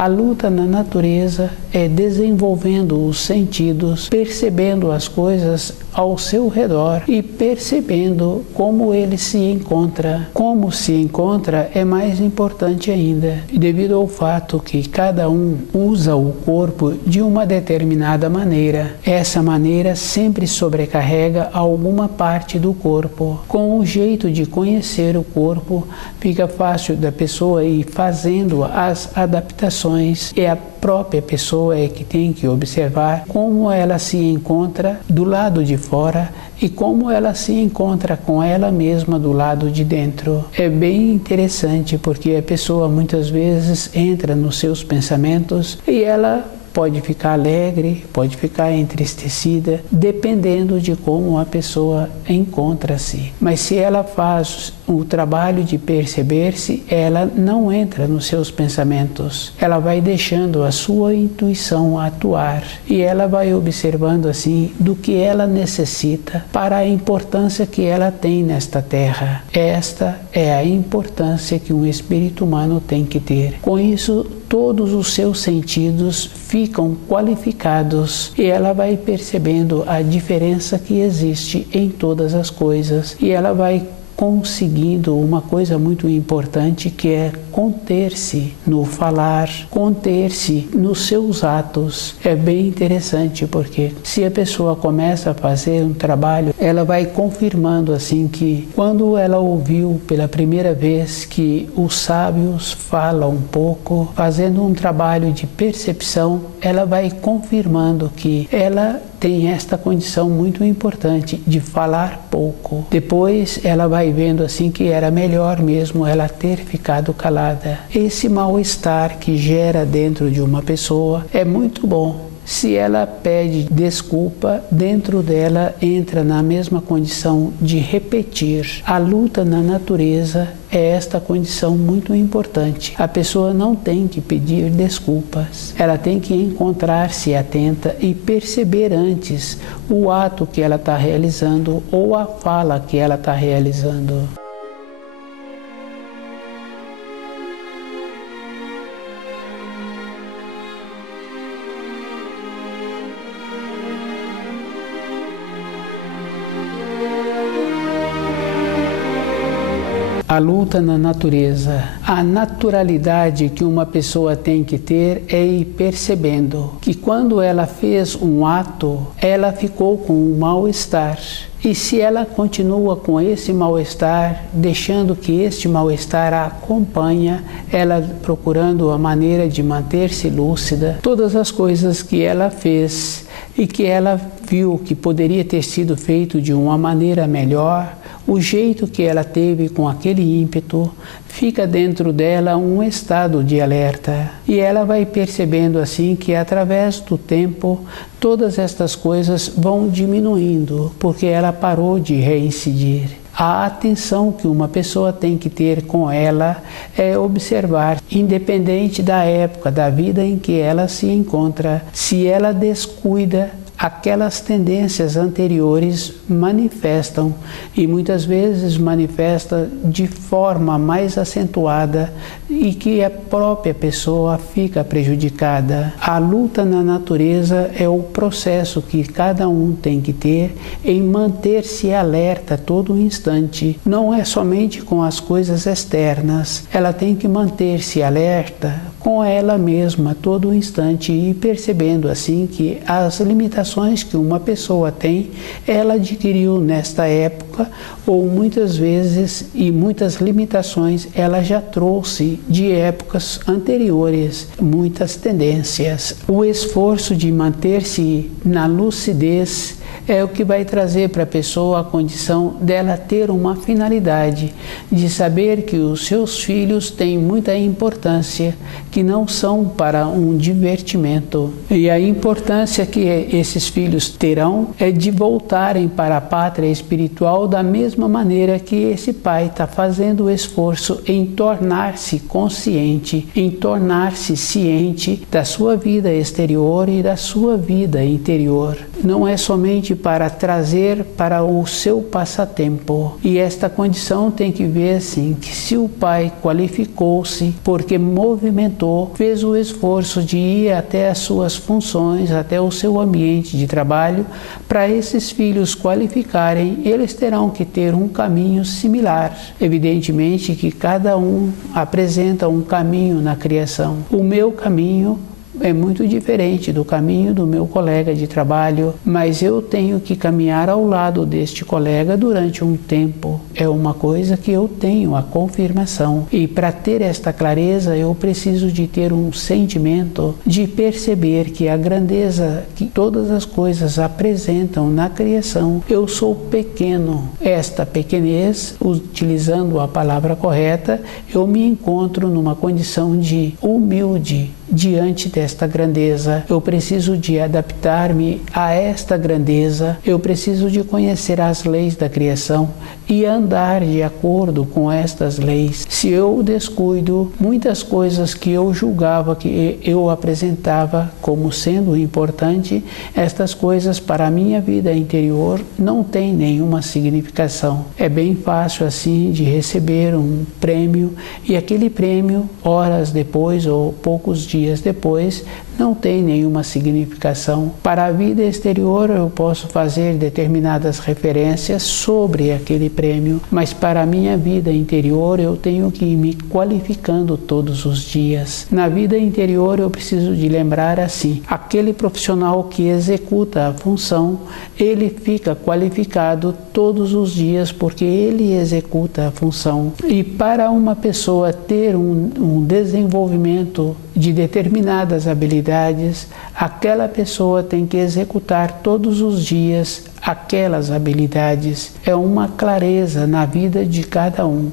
A luta na natureza é desenvolvendo os sentidos, percebendo as coisas ao seu redor e percebendo como ele se encontra. Como se encontra é mais importante ainda, devido ao fato que cada um usa o corpo de uma determinada maneira. Essa maneira sempre sobrecarrega alguma parte do corpo. Com o jeito de conhecer o corpo, fica fácil da pessoa ir fazendo as adaptações, e a própria pessoa é que tem que observar como ela se encontra do lado de fora e como ela se encontra com ela mesma do lado de dentro. É bem interessante porque a pessoa muitas vezes entra nos seus pensamentos e ela pode ficar alegre, pode ficar entristecida, dependendo de como a pessoa encontra-se. Mas se ela faz o trabalho de perceber-se, ela não entra nos seus pensamentos. Ela vai deixando a sua intuição atuar e ela vai observando assim do que ela necessita para a importância que ela tem nesta terra. Esta é a importância que um espírito humano tem que ter. Com isso, todos os seus sentidos ficam qualificados e ela vai percebendo a diferença que existe em todas as coisas e ela vai conseguindo uma coisa muito importante, que é conter-se no falar, conter-se nos seus atos. É bem interessante porque se a pessoa começa a fazer um trabalho, ela vai confirmando assim que quando ela ouviu pela primeira vez que os sábios falam um pouco, fazendo um trabalho de percepção, ela vai confirmando que ela tem esta condição muito importante de falar pouco. Depois ela vai vendo assim que era melhor mesmo ela ter ficado calada. Esse mal-estar que gera dentro de uma pessoa é muito bom. Se ela pede desculpa, dentro dela entra na mesma condição de repetir. A luta na natureza é esta condição muito importante. A pessoa não tem que pedir desculpas. Ela tem que encontrar-se atenta e perceber antes o ato que ela está realizando ou a fala que ela está realizando. A luta na natureza. A naturalidade que uma pessoa tem que ter é ir percebendo que quando ela fez um ato, ela ficou com um mal-estar. E se ela continua com esse mal-estar, deixando que este mal-estar a acompanha, ela procurando a maneira de manter-se lúcida, todas as coisas que ela fez e que ela viu que poderia ter sido feito de uma maneira melhor, o jeito que ela teve com aquele ímpeto, fica dentro dela um estado de alerta. E ela vai percebendo assim que através do tempo todas estas coisas vão diminuindo, porque ela parou de reincidir. A atenção que uma pessoa tem que ter com ela é observar, independente da época da vida em que ela se encontra, se ela descuida, aquelas tendências anteriores manifestam e muitas vezes manifesta de forma mais acentuada e que a própria pessoa fica prejudicada. A luta na natureza é o processo que cada um tem que ter em manter-se alerta a todo instante. Não é somente com as coisas externas, ela tem que manter-se alerta com ela mesma a todo instante e percebendo assim que as limitações que uma pessoa tem, ela adquiriu nesta época ou muitas vezes e muitas limitações ela já trouxe de épocas anteriores, muitas tendências. O esforço de manter-se na lucidez é o que vai trazer para a pessoa a condição dela ter uma finalidade, de saber que os seus filhos têm muita importância, que não são para um divertimento. E a importância que esses filhos terão é de voltarem para a pátria espiritual da mesma maneira que esse pai está fazendo o esforço em tornar-se consciente, em tornar-se ciente da sua vida exterior e da sua vida interior. Não é somente para trazer para o seu passatempo. E esta condição tem que ver assim, que se o pai qualificou-se porque movimentou, fez o esforço de ir até as suas funções, até o seu ambiente de trabalho, para esses filhos qualificarem, eles terão que ter um caminho similar. Evidentemente que cada um apresenta um caminho na criação. O meu caminho é muito diferente do caminho do meu colega de trabalho, mas eu tenho que caminhar ao lado deste colega durante um tempo. É uma coisa que eu tenho a confirmação. E para ter esta clareza, eu preciso de ter um sentimento de perceber que a grandeza que todas as coisas apresentam na criação, eu sou pequeno. Esta pequenez, utilizando a palavra correta, eu me encontro numa condição de humilde diante desta grandeza. Eu preciso de adaptar-me a esta grandeza, eu preciso de conhecer as leis da criação e andar de acordo com estas leis. Se eu descuido, muitas coisas que eu julgava, que eu apresentava como sendo importante, estas coisas para a minha vida interior não têm nenhuma significação. É bem fácil assim de receber um prêmio e aquele prêmio, horas depois ou poucos dias depois, não tem nenhuma significação. Para a vida exterior eu posso fazer determinadas referências sobre aquele prêmio, mas para a minha vida interior eu tenho que ir me qualificando todos os dias. Na vida interior eu preciso de lembrar assim, aquele profissional que executa a função, ele fica qualificado todos os dias porque ele executa a função. E para uma pessoa ter um desenvolvimento de determinadas habilidades, aquela pessoa tem que executar todos os dias aquelas habilidades. É uma clareza na vida de cada um.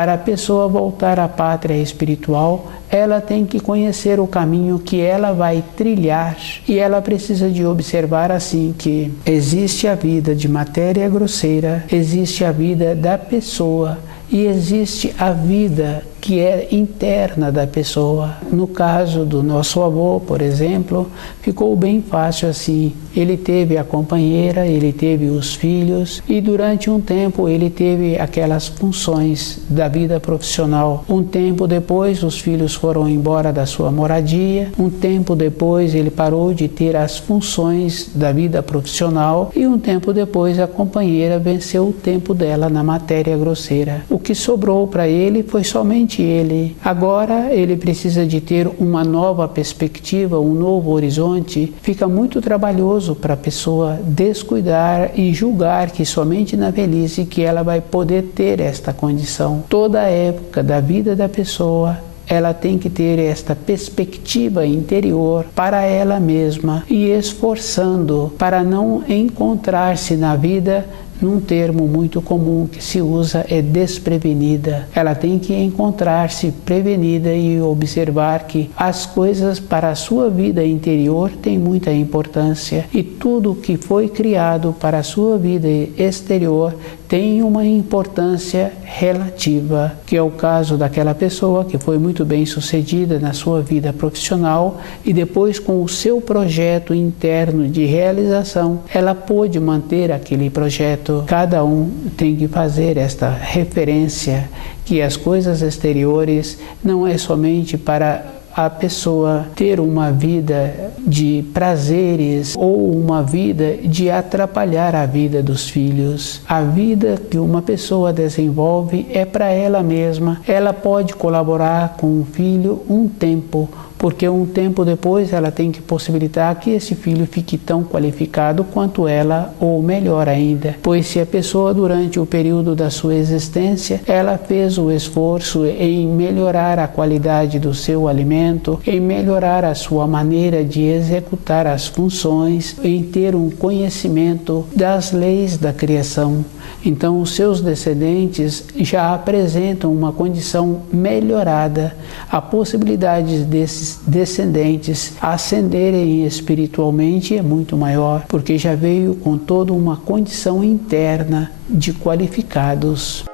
Para a pessoa voltar à pátria espiritual, ela tem que conhecer o caminho que ela vai trilhar e ela precisa de observar assim que existe a vida de matéria grosseira, existe a vida da pessoa e existe a vida que é interna da pessoa. No caso do nosso avô, por exemplo, ficou bem fácil assim. Ele teve a companheira, ele teve os filhos e durante um tempo ele teve aquelas funções da vida profissional. Um tempo depois os filhos foram embora da sua moradia, um tempo depois ele parou de ter as funções da vida profissional e um tempo depois a companheira venceu o tempo dela na matéria grosseira. O que sobrou para ele foi somente ele. Agora ele precisa de ter uma nova perspectiva, um novo horizonte. Fica muito trabalhoso para a pessoa descuidar e julgar que somente na velhice que ela vai poder ter esta condição. Toda a época da vida da pessoa ela tem que ter esta perspectiva interior para ela mesma e esforçando para não encontrar-se na vida num termo muito comum que se usa é desprevenida. Ela tem que encontrar-se prevenida e observar que as coisas para a sua vida interior têm muita importância e tudo que foi criado para a sua vida exterior tem uma importância relativa, que é o caso daquela pessoa que foi muito bem sucedida na sua vida profissional e depois com o seu projeto interno de realização, ela pôde manter aquele projeto. Cada um tem que fazer esta referência que as coisas exteriores não é somente para a pessoa ter uma vida de prazeres ou uma vida de atrapalhar a vida dos filhos. A vida que uma pessoa desenvolve é para ela mesma. Ela pode colaborar com o filho um tempo, porque um tempo depois ela tem que possibilitar que esse filho fique tão qualificado quanto ela, ou melhor ainda. Pois se a pessoa durante o período da sua existência, ela fez o esforço em melhorar a qualidade do seu alimento, em melhorar a sua maneira de executar as funções, em ter um conhecimento das leis da criação, então os seus descendentes já apresentam uma condição melhorada. A possibilidade desses aqueles descendentes ascenderem espiritualmente é muito maior, porque já veio com toda uma condição interna de qualificados.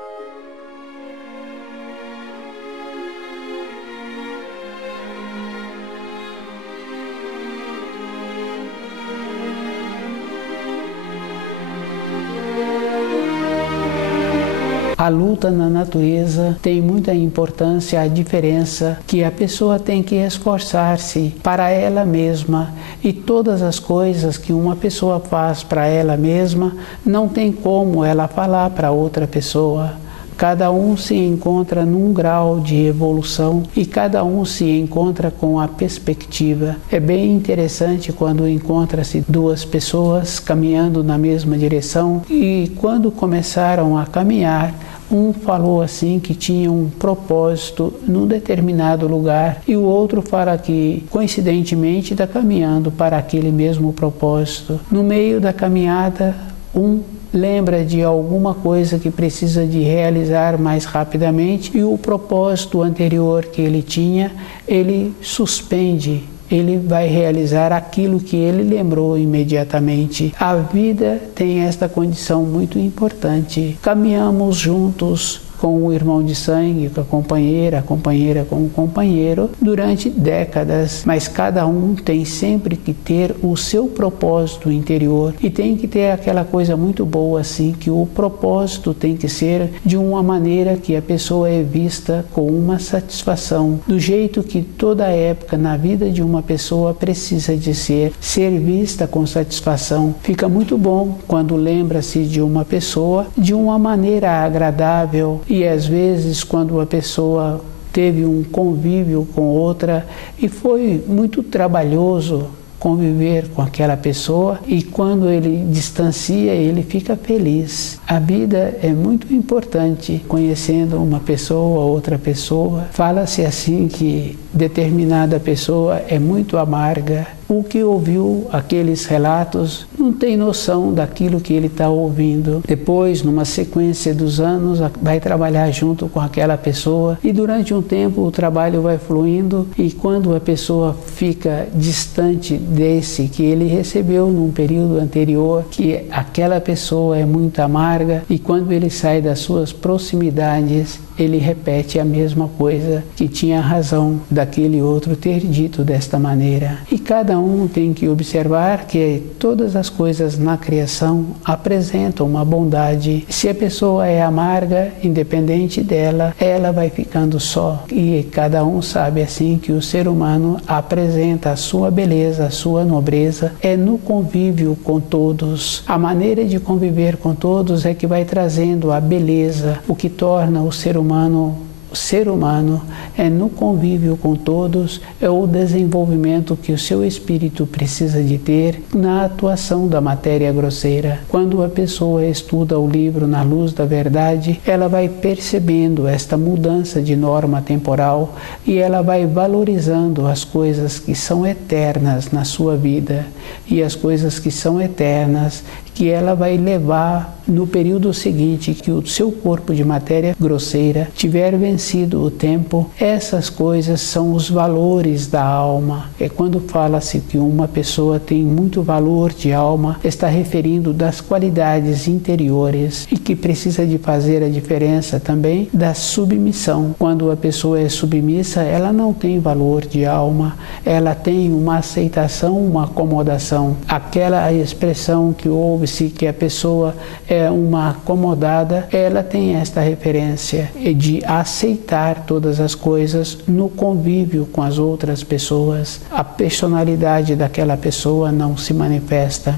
A luta na natureza tem muita importância, a diferença que a pessoa tem que esforçar-se para ela mesma, e todas as coisas que uma pessoa faz para ela mesma não tem como ela falar para outra pessoa. Cada um se encontra num grau de evolução e cada um se encontra com a perspectiva. É bem interessante quando encontra-se duas pessoas caminhando na mesma direção, e quando começaram a caminhar, um falou assim que tinha um propósito num determinado lugar e o outro fala que coincidentemente está caminhando para aquele mesmo propósito. No meio da caminhada, um lembra de alguma coisa que precisa de realizar mais rapidamente e o propósito anterior que ele tinha, ele suspende. Ele vai realizar aquilo que ele lembrou imediatamente. A vida tem esta condição muito importante. Caminhamos juntos com o irmão de sangue, com a companheira com o companheiro, durante décadas, mas cada um tem sempre que ter o seu propósito interior e tem que ter aquela coisa muito boa assim, que o propósito tem que ser de uma maneira que a pessoa é vista com uma satisfação, do jeito que toda época na vida de uma pessoa precisa de ser vista com satisfação. Fica muito bom quando lembra-se de uma pessoa de uma maneira agradável. E às vezes quando a pessoa teve um convívio com outra e foi muito trabalhoso conviver com aquela pessoa, e quando ele distancia, ele fica feliz. A vida é muito importante. Conhecendo uma pessoa, outra pessoa, fala-se assim que determinada pessoa é muito amarga. O que ouviu aqueles relatos não tem noção daquilo que ele está ouvindo. Depois, numa sequência dos anos, vai trabalhar junto com aquela pessoa e durante um tempo o trabalho vai fluindo, e quando a pessoa fica distante desse que ele recebeu num período anterior, que aquela pessoa é muito amarga, e quando ele sai das suas proximidades, ele repete a mesma coisa, que tinha razão daquele outro ter dito desta maneira. E cada um tem que observar que todas as coisas na criação apresentam uma bondade. Se a pessoa é amarga, independente dela, ela vai ficando só. E cada um sabe assim que o ser humano apresenta a sua beleza, a sua nobreza, é no convívio com todos. A maneira de conviver com todos é que vai trazendo a beleza, o que torna o ser humano é no convívio com todos, é o desenvolvimento que o seu espírito precisa de ter na atuação da matéria grosseira. Quando a pessoa estuda o livro Na Luz da Verdade, ela vai percebendo esta mudança de norma temporal e ela vai valorizando as coisas que são eternas na sua vida, e as coisas que são eternas que ela vai levar no período seguinte, que o seu corpo de matéria grosseira tiver vencido o tempo. Essas coisas são os valores da alma. É quando fala-se que uma pessoa tem muito valor de alma, está referindo das qualidades interiores, e que precisa de fazer a diferença também da submissão. Quando a pessoa é submissa, ela não tem valor de alma, ela tem uma aceitação, uma acomodação. Aquela expressão que ouve que a pessoa é uma acomodada, ela tem esta referência de aceitar todas as coisas no convívio com as outras pessoas. A personalidade daquela pessoa não se manifesta.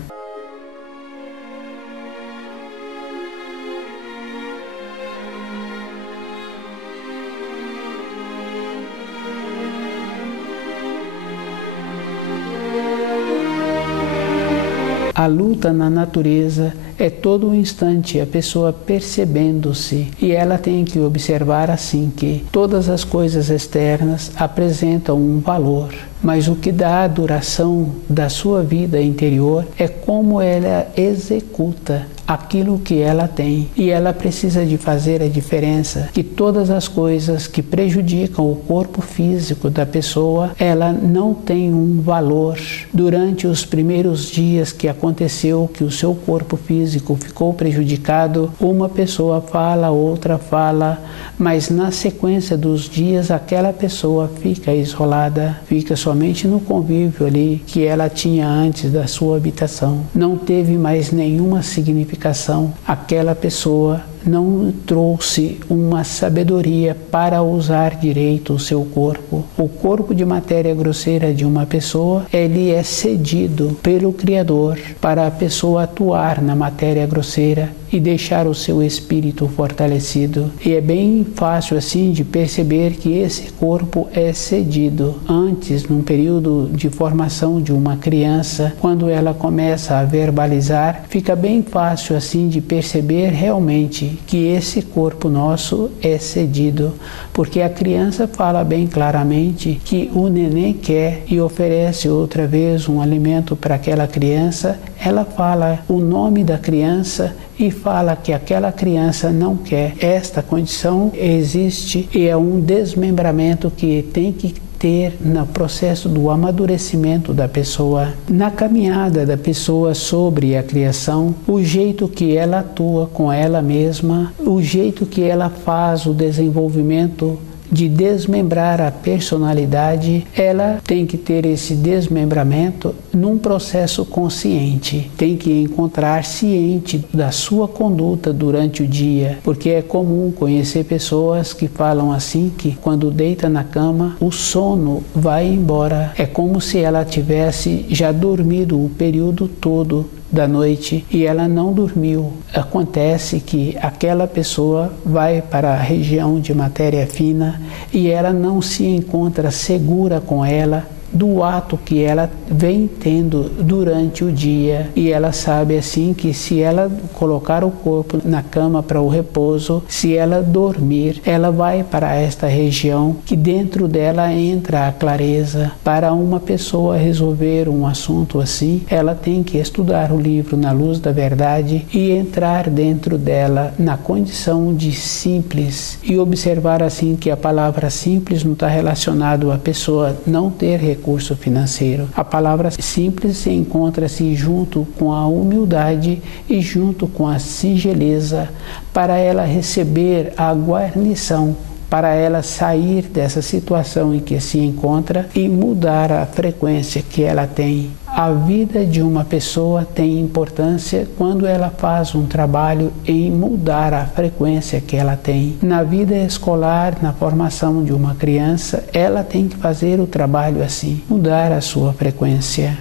A luta na natureza é todo um instante a pessoa percebendo-se, e ela tem que observar assim que todas as coisas externas apresentam um valor. mas o que dá a duração da sua vida interior é como ela executa aquilo que ela tem. E ela precisa de fazer a diferença, que todas as coisas que prejudicam o corpo físico da pessoa, ela não tem um valor. Durante os primeiros dias que aconteceu que o seu corpo físico ficou prejudicado, uma pessoa fala, outra fala, mas na sequência dos dias aquela pessoa fica isolada, fica somente no convívio ali que ela tinha antes da sua habitação. Não teve mais nenhuma significação. Aquela pessoa não trouxe uma sabedoria para usar direito o seu corpo. O corpo de matéria grosseira de uma pessoa, ele é cedido pelo Criador para a pessoa atuar na matéria grosseira e deixar o seu espírito fortalecido. E é bem fácil assim de perceber que esse corpo é cedido. Antes, num período de formação de uma criança, quando ela começa a verbalizar, fica bem fácil assim de perceber realmente que esse corpo nosso é cedido, porque a criança fala bem claramente que o neném quer e oferece outra vez um alimento para aquela criança. Ela fala o nome da criança e fala que aquela criança não quer. Esta condição existe e é um desmembramento que tem que ter no processo do amadurecimento da pessoa, na caminhada da pessoa sobre a criação, o jeito que ela atua com ela mesma, o jeito que ela faz o desenvolvimento de desmembrar a personalidade, ela tem que ter esse desmembramento num processo consciente. Tem que encontrar ciente da sua conduta durante o dia, porque é comum conhecer pessoas que falam assim que quando deita na cama, o sono vai embora. É como se ela tivesse já dormido o período todo da noite e ela não dormiu. Acontece que aquela pessoa vai para a região de matéria fina e ela não se encontra segura com ela do ato que ela vem tendo durante o dia, e ela sabe assim que se ela colocar o corpo na cama para o repouso, se ela dormir, ela vai para esta região que dentro dela entra a clareza. Para uma pessoa resolver um assunto assim, ela tem que estudar o livro Na Luz da Verdade e entrar dentro dela na condição de simples e observar assim que a palavra simples não está relacionado à pessoa não ter recurso financeiro. A palavra simples encontra-se junto com a humildade e junto com a singeleza para ela receber a guarnição, para ela sair dessa situação em que se encontra e mudar a frequência que ela tem. A vida de uma pessoa tem importância quando ela faz um trabalho em mudar a frequência que ela tem. Na vida escolar, na formação de uma criança, ela tem que fazer o trabalho assim, mudar a sua frequência.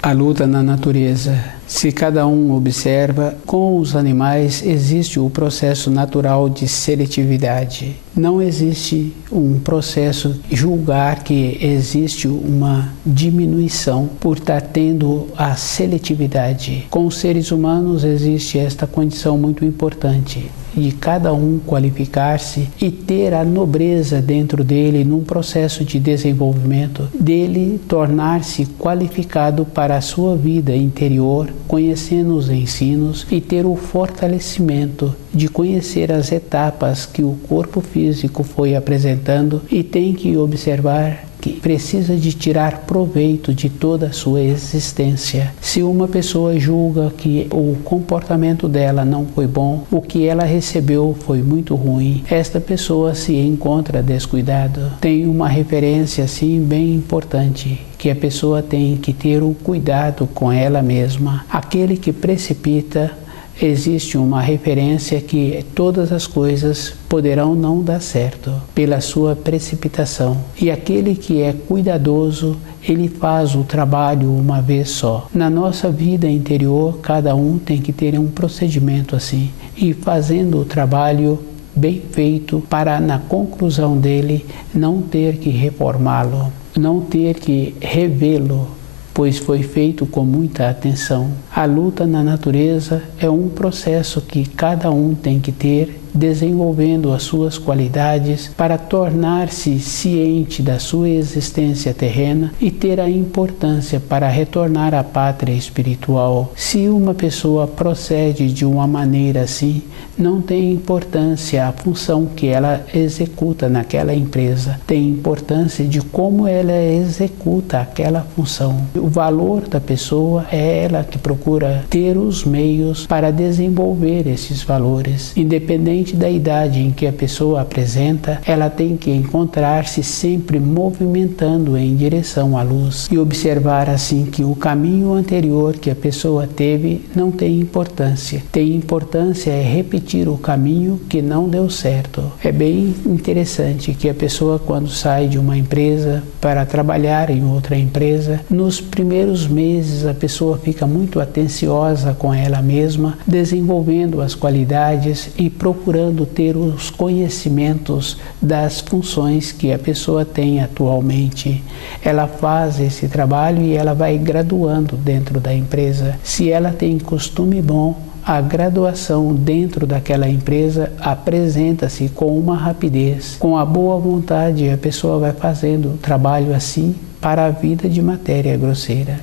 A luta na natureza. Se cada um observa, com os animais existe o processo natural de seletividade. Não existe um processo julgar que existe uma diminuição por estar tendo a seletividade. Com os seres humanos existe esta condição muito importante de cada um qualificar-se e ter a nobreza dentro dele num processo de desenvolvimento, dele tornar-se qualificado para a sua vida interior, conhecendo os ensinos e ter o fortalecimento de conhecer as etapas que o corpo físico foi apresentando, e tem que observar que precisa de tirar proveito de toda a sua existência. Se uma pessoa julga que o comportamento dela não foi bom, o que ela recebeu foi muito ruim, esta pessoa se encontra descuidada. Tem uma referência assim bem importante, que a pessoa tem que ter o cuidado com ela mesma. Aquele que precipita, existe uma referência que todas as coisas poderão não dar certo pela sua precipitação. E aquele que é cuidadoso, ele faz o trabalho uma vez só. Na nossa vida interior, cada um tem que ter um procedimento assim, e fazendo o trabalho bem feito para, na conclusão dele, não ter que reformá-lo, não ter que revê-lo, pois foi feito com muita atenção. A luta na natureza é um processo que cada um tem que ter, desenvolvendo as suas qualidades para tornar-se ciente da sua existência terrena e ter a importância para retornar à pátria espiritual. Se uma pessoa procede de uma maneira assim, não tem importância a função que ela executa naquela empresa, tem importância de como ela executa aquela função. O valor da pessoa é ela que procura ter os meios para desenvolver esses valores. Independente da idade em que a pessoa apresenta, ela tem que encontrar-se sempre movimentando em direção à luz e observar assim que o caminho anterior que a pessoa teve não tem importância. Tem importância é repetir o caminho que não deu certo. É bem interessante que a pessoa, quando sai de uma empresa para trabalhar em outra empresa, nos primeiros meses a pessoa fica muito atenciosa com ela mesma, desenvolvendo as qualidades e procurando ter os conhecimentos das funções que a pessoa tem atualmente. Ela faz esse trabalho e ela vai graduando dentro da empresa. Se ela tem costume bom, a graduação dentro daquela empresa apresenta-se com uma rapidez. Com a boa vontade, a pessoa vai fazendo o trabalho assim para a vida de matéria grosseira.